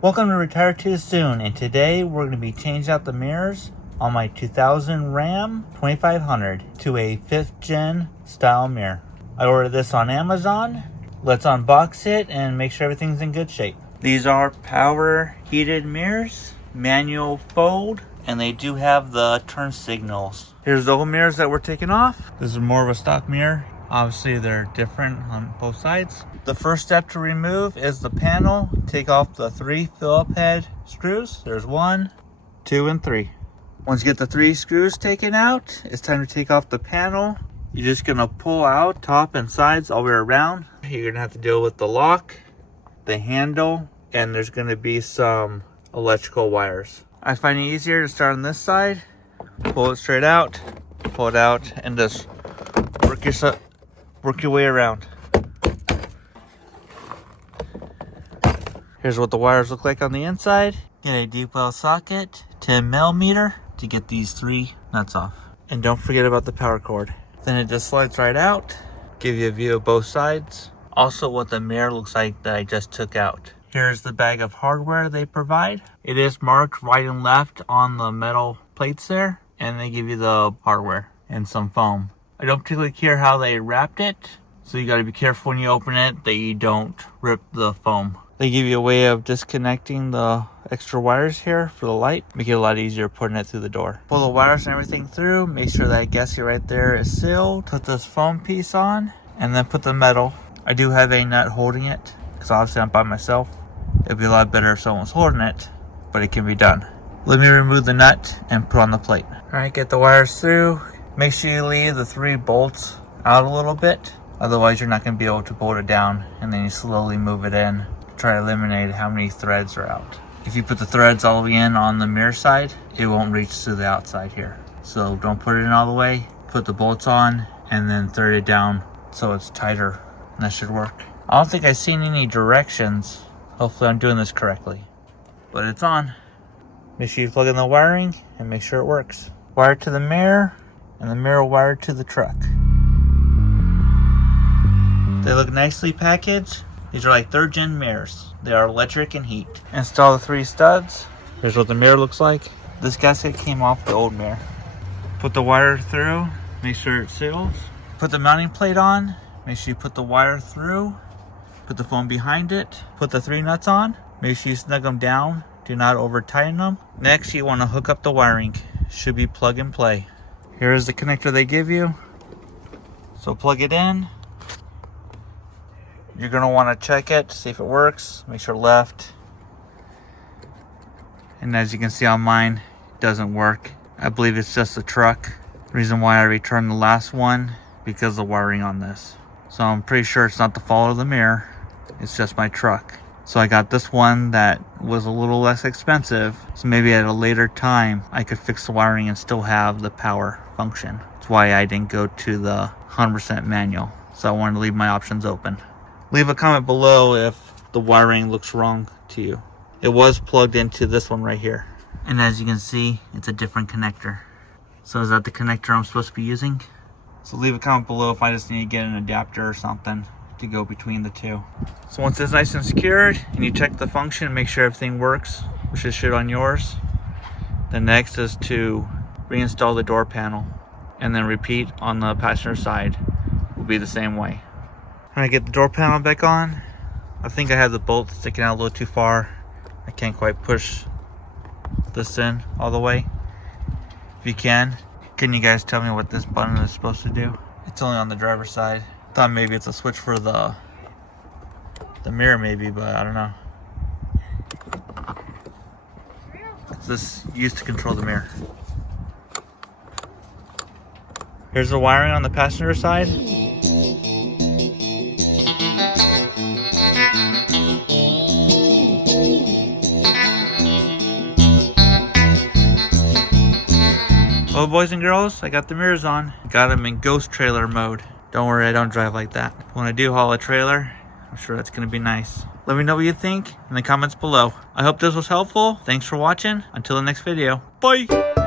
Welcome to Retire Too Soon, and today we're going to be changing out the mirrors on my 2000 Ram 2500 to a 5th gen style mirror. I ordered this on Amazon. Let's unbox it and make sure everything's in good shape. These are power heated mirrors, manual fold, and they do have the turn signals. Here's the old mirrors that we're taking off. This is more of a stock mirror. Obviously they're different on both sides. The first step to remove is the panel. Take off the 3 Phillips head screws. There's 1, 2, and 3. Once you get the 3 screws taken out, it's time to take off the panel. You're just gonna pull out top and sides all the way around. You're gonna have to deal with the lock, the handle, and there's gonna be some electrical wires. I find it easier to start on this side. Pull it straight out, pull it out, and just work your way around. Here's what the wires look like on the inside. Get a deep well socket, 10 millimeter, to get these 3 nuts off. And don't forget about the power cord. Then it just slides right out, give you a view of both sides. Also what the mirror looks like that I just took out. Here's the bag of hardware they provide. It is marked right and left on the metal plates there, and they give you the hardware and some foam. I don't particularly care how they wrapped it, so you gotta be careful when you open it that you don't rip the foam. They give you a way of disconnecting the extra wires here for the light. Make it a lot easier putting it through the door. Pull the wires and everything through. Make sure that gasket right there is sealed. Put this foam piece on, and then put the metal. I do have a nut holding it, because obviously I'm by myself. It'd be a lot better if someone was holding it, but it can be done. Let me remove the nut and put on the plate. All right, get the wires through. Make sure you leave the 3 bolts out a little bit. Otherwise, you're not going to be able to bolt it down, and then you slowly move it in. Try to eliminate how many threads are out. If you put the threads all the way in on the mirror side, it won't reach to the outside here. So don't put it in all the way. Put the bolts on, and then thread it down so it's tighter, and that should work. I don't think I've seen any directions. Hopefully I'm doing this correctly. But it's on. Make sure you plug in the wiring and make sure it works. Wire to the mirror, and the mirror wired to the truck. They look nicely packaged. These are like 3rd gen mirrors. They are electric and heat. Install the 3 studs. Here's what the mirror looks like. This gasket came off the old mirror. Put the wire through, make sure it seals. Put the mounting plate on, make sure you put the wire through. Put the foam behind it. Put the 3 nuts on. Make sure you snug them down. Do not over tighten them. Next, you want to hook up the wiring. Should be plug and play. Here is the connector they give you. So plug it in. You're going to want to check it, see if it works. Make sure left. And as you can see on mine, it doesn't work. I believe it's just the truck. The reason why I returned the last one, because of the wiring on this. So I'm pretty sure it's not the fault of the mirror. It's just my truck. So I got this one that was a little less expensive. So maybe at a later time, I could fix the wiring and still have the power function. That's why I didn't go to the 100% manual. So I wanted to leave my options open. Leave a comment below if the wiring looks wrong to you. It was plugged into this one right here. And as you can see, it's a different connector. So is that the connector I'm supposed to be using? So leave a comment below if I just need to get an adapter or something to go between the 2. So once it's nice and secured and you check the function, make sure everything works, which it should on yours. The next is to reinstall the door panel, and then repeat on the passenger side. Will be the same way. When I get the door panel back on, I think I have the bolt sticking out a little too far. I can't quite push this in all the way. If you can you guys tell me what this button is supposed to do? It's only on the driver's side. Thought maybe it's a switch for the mirror maybe, but I don't know. This is used to control the mirror. Here's the wiring on the passenger side. Well, boys and girls, I got the mirrors on. Got them in ghost trailer mode. Don't worry, I don't drive like that. When I do haul a trailer, I'm sure that's gonna be nice. Let me know what you think in the comments below. I hope this was helpful. Thanks for watching. Until the next video. Bye!